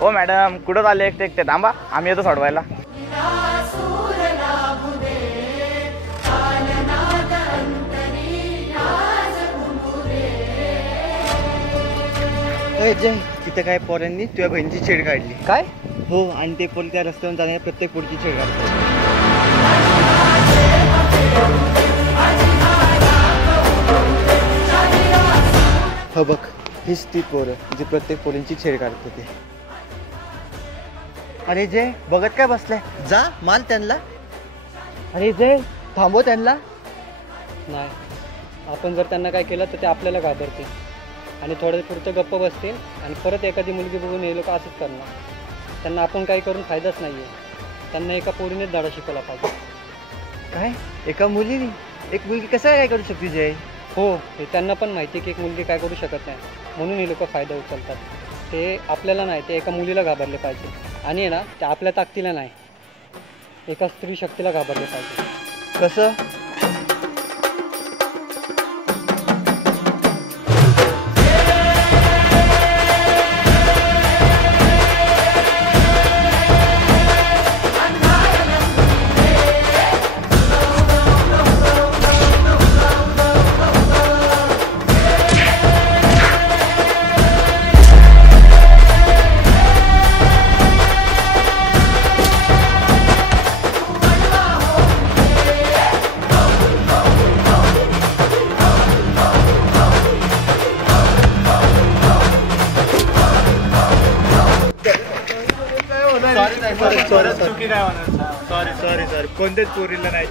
हो मॅडम, कुठं चालले एकटे एकटे? थांबा, आम्ही येतो सोडवायला. जय, तिथे काय पोरांनी तुझ्या बहिणीची छेड काढली. काय? हो, आणि ते पोर त्या रस्त्यावर जाणाऱ्या प्रत्येक पोरीची छेड काढतात. हो बघ, हीच ती पोरं जी प्रत्येक पोरींची छेड काढत होते. अरे जय, बघत काय बसलाय? जा माल त्यांना. अरे जय, थांबव त्यांना. नाही, आपण जर त्यांना काय केलं तर ते आपल्याला घाबरतील आणि थोडं पुरतं गप्प बसतील आणि परत एखादी मुलगी बघून हे लोक असंच करणार. त्यांना आपण काही करून फायदाच नाही आहे. त्यांना एका पोरीनेच धडा शिकवला पाहिजे. काय? एका मुलीने? एक मुलगी कसं काय करू शकते जय? हो, हे त्यांना पण माहिती आहे की एक मुलगी काय करू शकत नाही, म्हणून हे लोक फायदा उचलतात. ते आपल्याला नाही, ते एका मुलीला घाबरले पाहिजे. आणि ना, ते आपल्या ताकदीला नाही, एका स्त्री शक्तीला घाबरले पाहिजे. कसं? सॉरी, चुकी काय होणार? सॉरी, कोणत्याच पोरीला नाही.